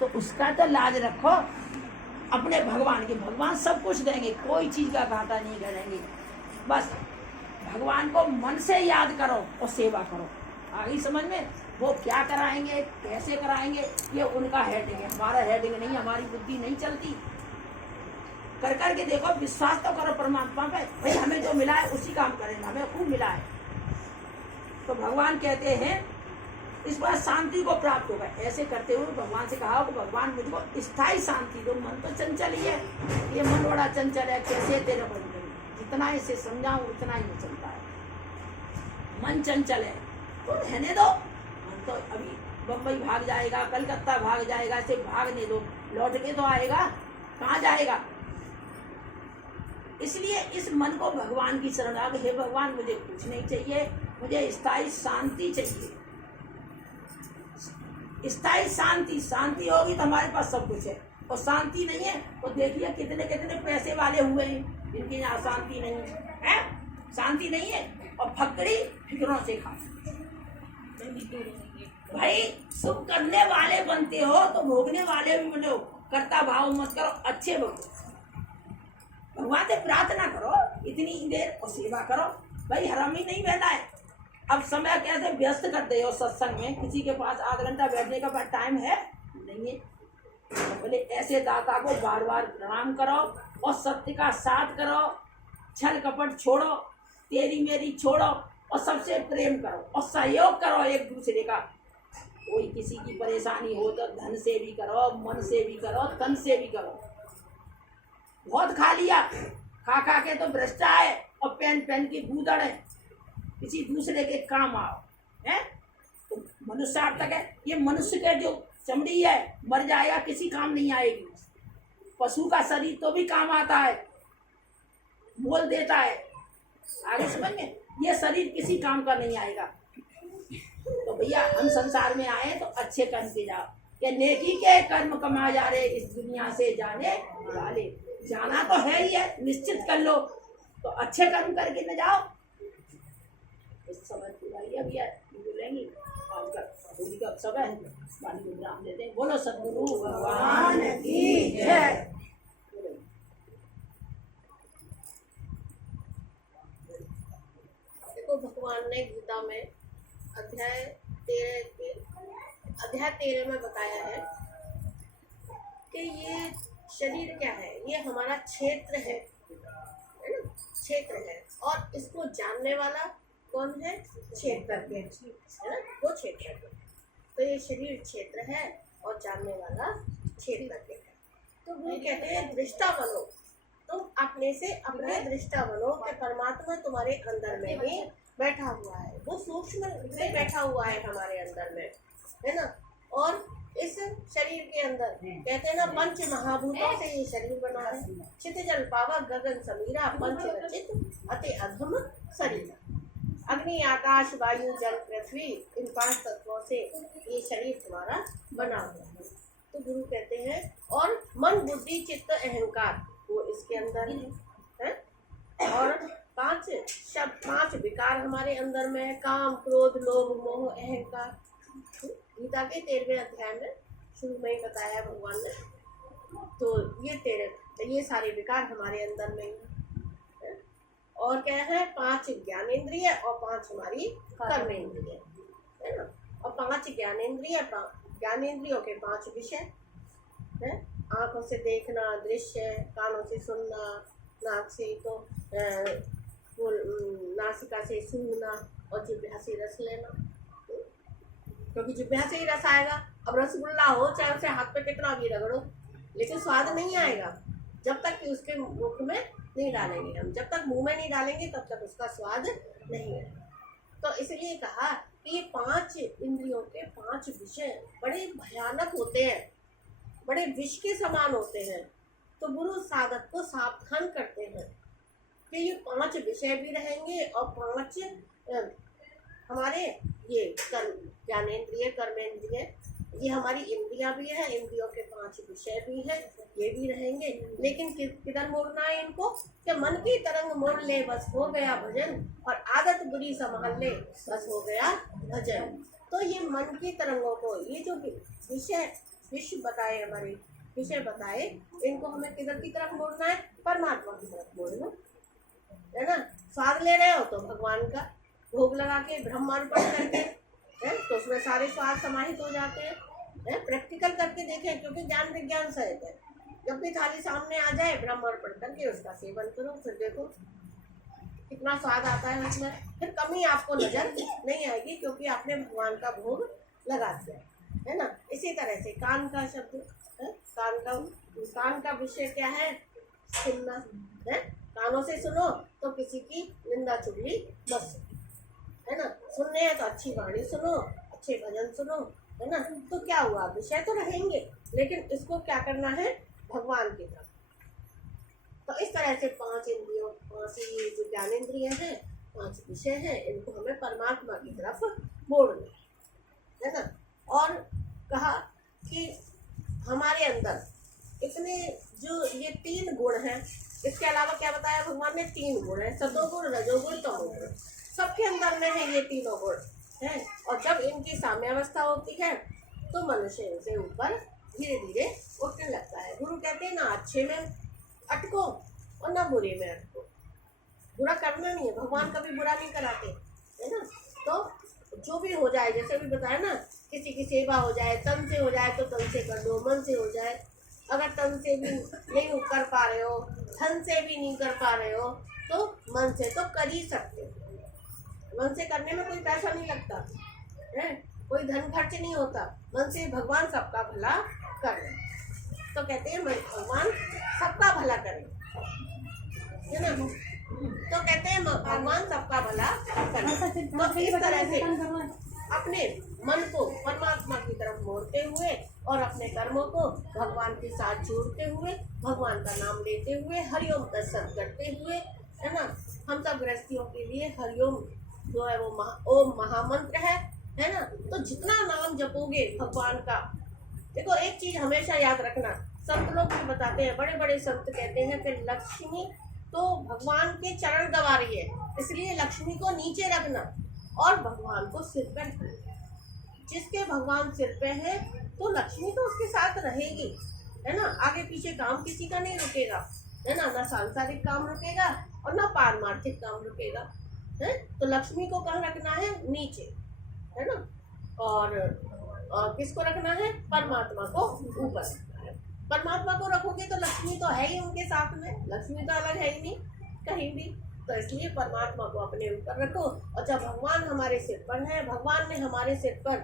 तो उसका तो लाज रखो। अपने भगवान के, भगवान सब कुछ देंगे, कोई चीज का घाटा नहीं करेंगे। बस भगवान को मन से याद करो और सेवा करो। आगे समझ में, वो क्या कराएंगे कैसे कराएंगे ये उनका हेडिंग है, हमारा हेडिंग नहीं, हमारी बुद्धि नहीं चलती। कर करके देखो, विश्वास तो करो परमात्मा पे, भाई हमें जो मिला है उसी काम करेंगे, हमें खूब मिला है। तो भगवान कहते हैं इस बार शांति को प्राप्त होगा। ऐसे करते हुए भगवान से कहा कि भगवान मुझको स्थायी शांति दो। मन तो चंचल ही है, ये मन बड़ा चंचल है, कैसे तेरे बन गई, जितना इसे समझाऊं उतना ही नहीं चलता है। मन चंचल है तो रहने दो। मन तो अभी बम्बई भाग जाएगा, कलकत्ता भाग जाएगा, ऐसे भागने दो, लौट के तो आएगा, कहाँ जाएगा। इसलिए इस मन को भगवान की शरण आ गए, हे भगवान मुझे कुछ नहीं चाहिए, मुझे स्थायी शांति चाहिए। स्थायी शांति, शांति होगी तो हमारे पास सब कुछ है, और शांति नहीं है तो देखिए कितने कितने पैसे वाले हुए हैं जिनकी यहाँ शांति नहीं है, शांति नहीं है, और फकड़ी फिक्रों से खा। भाई सुख करने वाले बनते हो तो भोगने वाले भी बनो। कर्ता भाव मत करो, अच्छे भगो, भगवान से प्रार्थना करो, इतनी देर और सेवा करो। भाई हराम ही नहीं बैठा है। अब समय कैसे व्यस्त करते हो सत्संग में, किसी के पास आधा घंटा बैठने का टाइम है नहीं है। तो बोले ऐसे दाता को बार बार प्रणाम करो और सत्य का साथ करो, छल कपट छोड़ो, तेरी मेरी छोड़ो, और सबसे प्रेम करो और सहयोग करो एक दूसरे का। कोई किसी की परेशानी हो तो धन से भी करो, मन से भी करो, तन से भी करो। बहुत खा लिया, खा खा के तो भ्रष्टा है और पेन पेन की बूदड़ है, किसी दूसरे के काम आओ है तो मनुष्य तक है। ये मनुष्य के जो चमड़ी है मर जाएगा, किसी काम नहीं आएगी। पशु का शरीर तो भी काम आता है, बोल देता है, आगे समझ में, ये शरीर किसी काम का नहीं आएगा। तो भैया हम संसार में आए तो अच्छे कर्म के जाओ, ये नेकी के कर्म कमा जा रहे इस दुनिया से जाने वाले। जाना तो है ही है, निश्चित कर लो, तो अच्छे कर्म करके न जाओ। इस समय पूरा भैया बोलेंगी, आज का होली का उत्सव है, वाणी को विराम देते हैं। बोलो सद्गुरु भगवान की जय। देखो भगवान ने गीता में अध्याय 13 में बताया है कि ये शरीर क्या है, ये हमारा क्षेत्र है ना, क्षेत्र है, और इसको जानने वाला कौन है, क्षेत्र है ना, वो क्षेत्र है। तो ये शरीर क्षेत्र है और जानने वाला क्षेत्र है। तो वो कहते हैं दृष्टा बनो, तुम अपने से अपने दृष्टा बनो कि परमात्मा तुम्हारे अंदर में ही बैठा हुआ है, वो सूक्ष्म से बैठा हुआ है हमारे अंदर में, है ना। और इस शरीर के अंदर कहते हैं ना, पंच महाभूतों से ये शरीर बना है। चित जल पावक गगन समीरा, पंच रचित अति अधम शरीर। अग्नि आकाश वायु जल पृथ्वी, इन 5 तत्वों से ये शरीर तुम्हारा बना हुआ है। तो गुरु कहते हैं, और मन बुद्धि चित्त अहंकार वो इसके अंदर है। और 5 विकार हमारे अंदर में है, काम क्रोध लोभ मोह अहंकार। गीता के 13वें अध्याय में शुरू में ही बताया भगवान ने। तो ये सारे विकार हमारे अंदर में है। और क्या है, 5 ज्ञानेंद्रिय और 5 हमारी कर्मेंद्रिय, है ना। और 5 ज्ञानेंद्रियों के 5 विषय है। आंखों से देखना दृश्य, कानों से सुनना, नाक से तो नासिका से सूंघना, और जिह्वा से रस लेना, क्योंकि जिह्वा से ही रस आएगा। अब रसगुल्ला हो चाहे उसे हाथ पे कितना भी रगड़ो, लेकिन स्वाद नहीं आएगा जब तक कि उसके मुख में नहीं डालेंगे। हम जब तक मुंह में नहीं डालेंगे तब तक उसका स्वाद नहीं आएगा। तो इसलिए कहा कि ये 5 इंद्रियों के 5 विषय बड़े भयानक होते हैं, बड़े विष के समान होते हैं। तो गुरु साधक को सावधान करते हैं कि ये 5 विषय भी रहेंगे और 5 हमारे ये ज्ञानेंद्रिय कर्मेंद्रिय, ये हमारी इंद्रियां भी है, इंद्रियों के 5 विषय भी हैं, ये भी रहेंगे। लेकिन किधर मोड़ना है इनको, कि मन की तरंग मोड़ ले बस हो गया भजन, और आदत बुरी संभाल ले बस हो गया भजन। तो ये मन की तरंगों को, ये जो विषय विश्व बताए, हमारे विषय बताए, इनको हमें किधर की तरफ मोड़ना है? परमात्मा की तरफ मोड़ना है ना। स्वाद ले रहे हो तो भगवान का भोग लगा के ब्रह्मार्पण करके है, तो उसमें सारे स्वाद समाहित हो जाते हैं। प्रैक्टिकल करके देखें, क्योंकि ज्ञान विज्ञान सहित है। जब भी थाली सामने आ जाए ब्रह्मार्पण करके उसका सेवन करो, फिर देखो कितना स्वाद आता है उसमें। फिर कमी आपको नजर नहीं आएगी, क्योंकि आपने भगवान का भोग लगा दिया है ना। इसी तरह से कान का शब्द है, कान का विषय क्या है? सुनना है। कानों से सुनो तो किसी की निंदा चुगली मत सुनो, है ना। सुनने हैं तो अच्छी वाणी सुनो, अच्छे भजन सुनो, है ना। तो क्या हुआ, विषय तो रहेंगे, लेकिन इसको क्या करना है? भगवान की तरफ। तो इस तरह से 5 इंद्रियों, 5 ये जो ज्ञानेंद्रिय हैं, 5 विषय हैं, इनको हमें परमात्मा की तरफ मोड़ना है ना। और कहा कि हमारे अंदर इतने जो ये 3 गुण हैं, इसके अलावा क्या बताया भगवान ने? 3 गुण हैं, सतोगुण, रजोगुण, तमोगुण। सबके अंदर में है ये तीनों गुण हैं। और जब इनकी साम्यावस्था होती है तो मनुष्य इनसे ऊपर धीरे धीरे उठने लगता है। गुरु कहते हैं ना अच्छे में अटको और ना बुरे में अटको। बुरा करना नहीं है, भगवान कभी बुरा नहीं कराते, है ना। तो जो भी हो जाए, जैसे भी बताया ना, किसी की सेवा हो जाए, तन से हो जाए तो तन से कर दो, मन से हो जाए। अगर तन से भी नहीं कर पा रहे हो, धन से भी नहीं कर पा रहे हो, तो मन से तो कर ही सकते हो। मन से करने में कोई पैसा नहीं लगता है, कोई धन खर्च नहीं होता। मन से भगवान सबका भला कर रहे, तो कहते हैं भगवान सबका भला करे, है ना। तो कहते हैं भगवान सबका भला करे। तो इस तरह से अपने मन को परमात्मा की तरफ मोड़ते हुए और अपने कर्मों को भगवान के साथ जोड़ते हुए, भगवान का नाम लेते हुए, हरिओम दर्शन करते हुए, है ना। हम सब गृहस्थियों के लिए हरिओम जो है वो ओम महामंत्र है ना। तो जितना नाम जपोगे भगवान का, देखो एक चीज हमेशा याद रखना, संत लोग भी बताते हैं, बड़े बड़े संत कहते हैं कि लक्ष्मी तो भगवान के चरण दबा रही है, इसलिए लक्ष्मी को नीचे रखना और भगवान को सिर पे रखना। जिसके भगवान सिर पे है तो लक्ष्मी तो उसके साथ रहेगी, है ना। आगे पीछे काम किसी का नहीं रुकेगा, है ना। ना सांसारिक काम रुकेगा और ना पारमार्थिक काम रुकेगा, है। तो लक्ष्मी को कहाँ रखना है? नीचे, है ना। और किसको रखना है? परमात्मा को ऊपर रखना है। परमात्मा को रखोगे तो लक्ष्मी तो है ही उनके साथ में, लक्ष्मी तो अलग है ही नहीं कहीं भी। तो इसलिए परमात्मा को अपने ऊपर रखो। और जब भगवान हमारे सिर पर है, भगवान ने हमारे सिर पर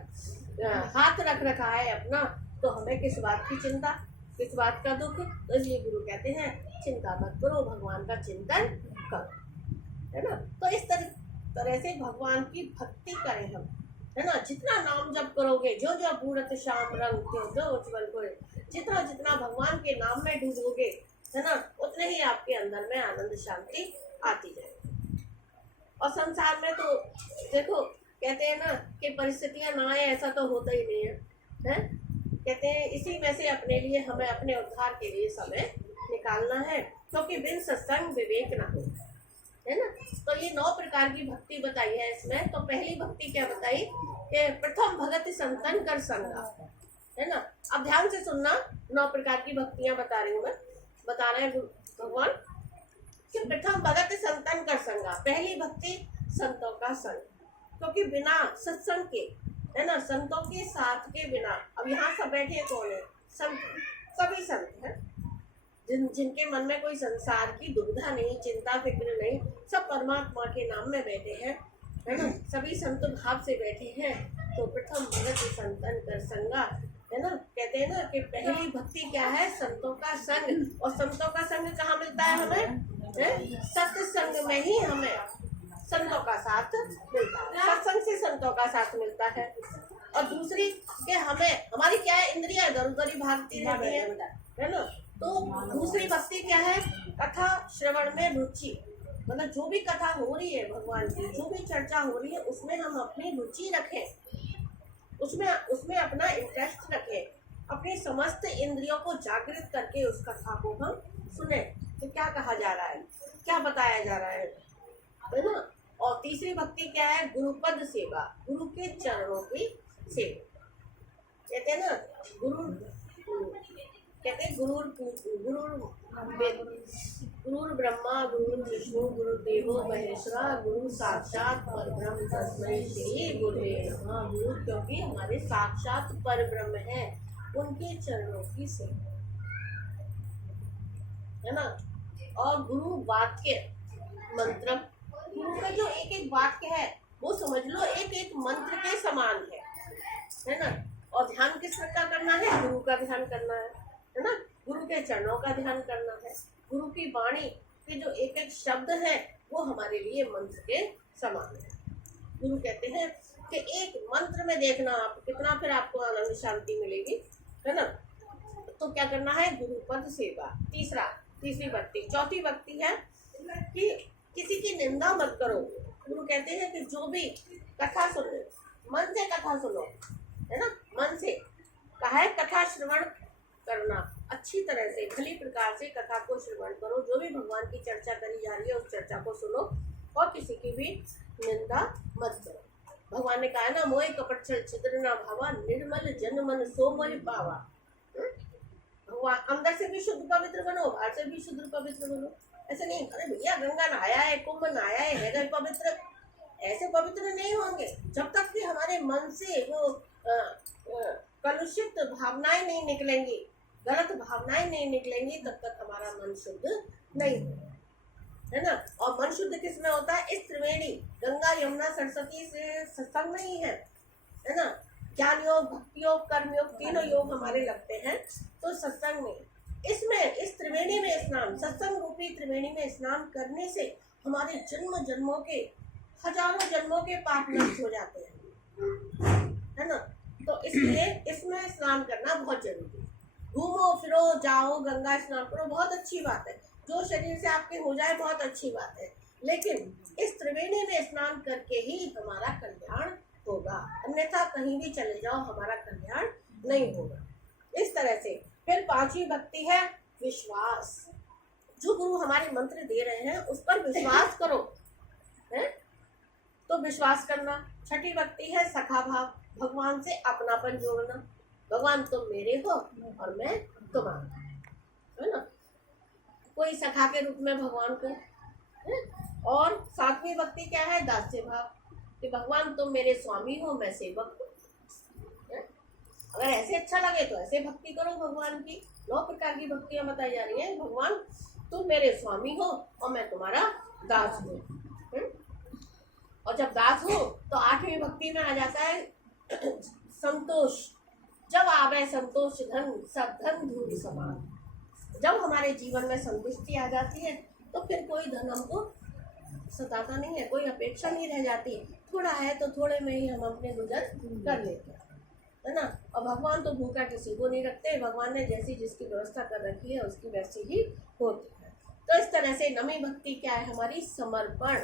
हाथ रख रखा है अपना, तो हमें किस बात की चिंता, किस बात का दुख? तो इसलिए गुरु कहते हैं चिंता मत करो, भगवान का चिंतन करो, है ना। तो इस तरह से भगवान की भक्ति करें हम, है ना। जितना नाम जप करोगे, जो जो पूरत श्याम रंग क्यों जो उज्जवल करे, जितना जितना भगवान के नाम में डूबोगे, है ना, उतने ही आपके अंदर में आनंद शांति आती जाएगी। और संसार में तो देखो कहते हैं ना कि परिस्थितियां ना आए, ऐसा तो होता ही नहीं है, हैं? कहते हैं इसी में से अपने लिए हमें अपने उद्धार के लिए समय निकालना है, क्योंकि बिन सत्संग विवेक ना हो, है ना। तो ये 9 प्रकार की भक्ति बताई है इसमें। तो पहली भक्ति क्या बताई कि प्रथम भगत संतन कर संगा, है ना। अब ध्यान से सुनना, 9 प्रकार की भक्तियां बता रही हूँ मैं, बता रहे हैं भगवान कि प्रथम भगत संतन कर संगा। पहली भक्ति संतों का संग, क्योंकि बिना सत्संग के, है ना, संतों के साथ के बिना, अब यहाँ सब बैठे कौन है? संत, सभी संत हैं, जिनके मन में कोई संसार की दुविधा नहीं, चिंता फिक्र नहीं, सब परमात्मा के नाम में बैठे हैं, है ना। सभी संत भाव से बैठे हैं। तो प्रथम भगत संतन कर संगा, है ना। कहते हैं ना कि पहली भक्ति क्या है? संतों का संग। और संतों का संग कहाँ मिलता है हमें? सत्संग में ही हमें संतों का साथ मिलता है, सत्संग से संतों का साथ मिलता है। और दूसरी कि हमें हमारी क्या है? इंद्रियां इधर उधर ही भागती रहती है ना। तो दूसरी भक्ति क्या है? कथा श्रवण में रुचि, मतलब जो भी कथा हो रही है भगवान की, जो भी चर्चा हो रही है, उसमें हम अपनी रुचि रखें, उसमें अपना इंटरेस्ट रखें, अपनी समस्त इंद्रियों को जागृत करके उस कथा को हम सुने कि क्या कहा जा रहा है, क्या बताया जा रहा है ना। और तीसरी भक्ति क्या है? गुरुपद सेवा, गुरु के चरणों की सेवा, कहते हैं ना गुरु, कहते हैं गुरुर ब्रह्मा गुरुर विष्णु गुरुदेवो महेश्वरा गुरु साक्षात परब्रह्म तस्मै श्री गुरुवे नमः। गुरु क्योंकि हमारे साक्षात परब्रह्म है, उनके चरणों की सेवा है ना। और गुरु वाक्य मंत्र, गुरु का जो एक एक वाक्य है वो समझ लो एक एक मंत्र के समान है ना। और ध्यान किस का करना है? गुरु का ध्यान करना है ना। गुरु के चरणों का ध्यान करना है। गुरु की वाणी के जो एक एक शब्द है वो हमारे लिए मंत्र के समान है। गुरु कहते हैं कि एक मंत्र में देखना आप कितना फिर आपको आनंद शांति मिलेगी, है ना। तो क्या करना है? गुरु पद सेवा। तीसरी भक्ति। चौथी भक्ति है कि किसी की निंदा मत करो। गुरु कहते हैं कि जो भी कथा सुनो मन से कथा सुनो, है ना। मन से कहा है कथा श्रवण करना, अच्छी तरह से भली प्रकार से कथा को श्रवण करो। जो भी भगवान की चर्चा करी जा रही है उस चर्चा को सुनो और किसी की भी निंदा मत करो। भगवान ने कहा है ना, मोह कपट छल छिद्र ना भावा निर्मल जन मन सो मोहि पावा। भगवान अंदर से भी शुद्ध पवित्र बनो, बाहर से भी शुद्ध पवित्र बनो। ऐसे नहीं अरे भैया गंगा नहाया है, कुंभ नहाया है पवित्र, ऐसे पवित्र नहीं होंगे जब तक कि हमारे मन से वो कलुषित भावनाएं नहीं निकलेंगी, गलत भावनाएं नहीं निकलेंगी, तब तक हमारा मन शुद्ध नहीं होगा, है ना। और मन शुद्ध किस में होता है? इस त्रिवेणी गंगा यमुना सरस्वती से सत्संग नहीं है ना। ज्ञान योग भक्ति योग कर्म योग तीनों योग हमारे लगते हैं तो सत्संग में, इसमें इस त्रिवेणी में स्नान, सत्संग रूपी त्रिवेणी में स्नान करने से हमारे जन्म जन्मों के हजारों जन्मों के पाप नष्ट हो जाते हैं, है ना। तो इसलिए इसमें स्नान करना बहुत जरूरी है। घूमो फिरो जाओ गंगा स्नान करो, बहुत अच्छी बात है। जो शरीर से आपके हो जाए बहुत अच्छी बात है, लेकिन इस त्रिवेणी में स्नान करके ही हमारा कल्याण होगा, अन्यथा कहीं भी चले जाओ हमारा कल्याण नहीं होगा। इस तरह से फिर पांचवी भक्ति है विश्वास। जो गुरु हमारे मंत्र दे रहे हैं उस पर विश्वास करो, है तो विश्वास करना। छठी भक्ति है सखा भाव, भगवान से अपनापन जोड़ना। भगवान तुम मेरे हो और मैं तुम्हारा, है ना। कोई सखा के रूप में भगवान को, है? और सातवीं भक्ति क्या है? दास्य भाव, कि भगवान तुम मेरे स्वामी हो मैं सेवक हूँ। अगर ऐसे अच्छा लगे तो ऐसे भक्ति करो भगवान की। 9 प्रकार की भक्तियां बताई जा रही हैं। भगवान तुम मेरे स्वामी हो और मैं तुम्हारा दास हूँ। और जब दास हो तो 8वीं भक्ति में आ जाता है संतोष। जब आवे संतोष धन सब धन धूल समान। जब हमारे जीवन में संतुष्टि आ जाती है तो फिर कोई धन हमको सताता नहीं है, कोई अपेक्षा नहीं रह जाती। थोड़ा है तो थोड़े में ही हम अपने गुजर कर लेते हैं, है ना। और भगवान तो भूखा किसी को नहीं रखते। भगवान ने जैसी जिसकी व्यवस्था कर रखी है उसकी वैसी ही होती है। तो इस तरह से 9वीं भक्ति क्या है? हमारी समर्पण।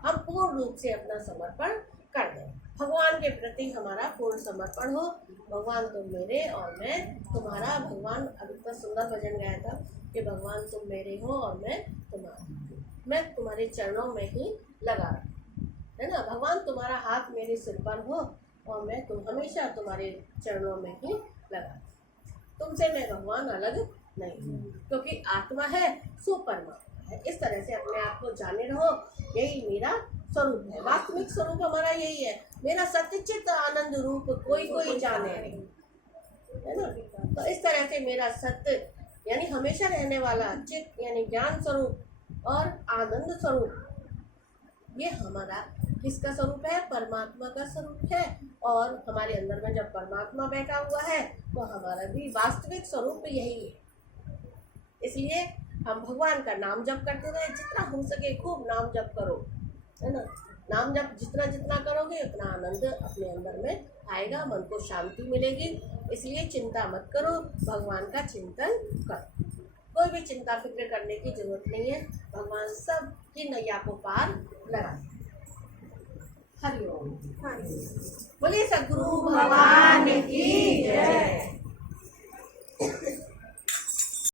हम पूर्ण रूप से अपना समर्पण कर दें, भगवान के प्रति हमारा पूर्ण समर्पण हो। भगवान तुम मेरे और मैं तुम्हारा। भगवान अब इतना सुंदर भजन गाया था कि भगवान तुम मेरे हो और मैं तुम्हारा, मैं तुम्हारे चरणों में ही लगा, है ना। भगवान तुम्हारा हाथ मेरे सिर पर हो और मैं तुम हमेशा तुम्हारे चरणों में ही लगा। तुमसे मैं भगवान अलग नहीं, क्योंकि आत्मा है सो परमात्मा है। इस तरह से अपने आप को जाने रहो, यही मेरा स्वरूप है। वास्तविक स्वरूप हमारा यही है, मेरा सत्यचित आनंद रूप कोई जाने नहीं, है ना। तो इस तरह से मेरा सत्य यानी हमेशा रहने वाला चित्त यानी ज्ञान स्वरूप और आनंद स्वरूप, ये हमारा किसका स्वरूप है? परमात्मा का स्वरूप है। और हमारे अंदर में जब परमात्मा बैठा हुआ है तो हमारा भी वास्तविक स्वरूप यही है। इसलिए हम भगवान का नाम जप करते रहे, जितना हो सके खूब नाम जप करो, है ना। नाम जप जितना करोगे उतना आनंद अपने अंदर में आएगा, मन को शांति मिलेगी। इसलिए चिंता मत करो, भगवान का चिंतन करो। कोई भी चिंता फिक्र करने की जरूरत नहीं है, भगवान सब की नैया को पार लगा। हरिओम। बोलिए सद्गुरु भगवान की जय।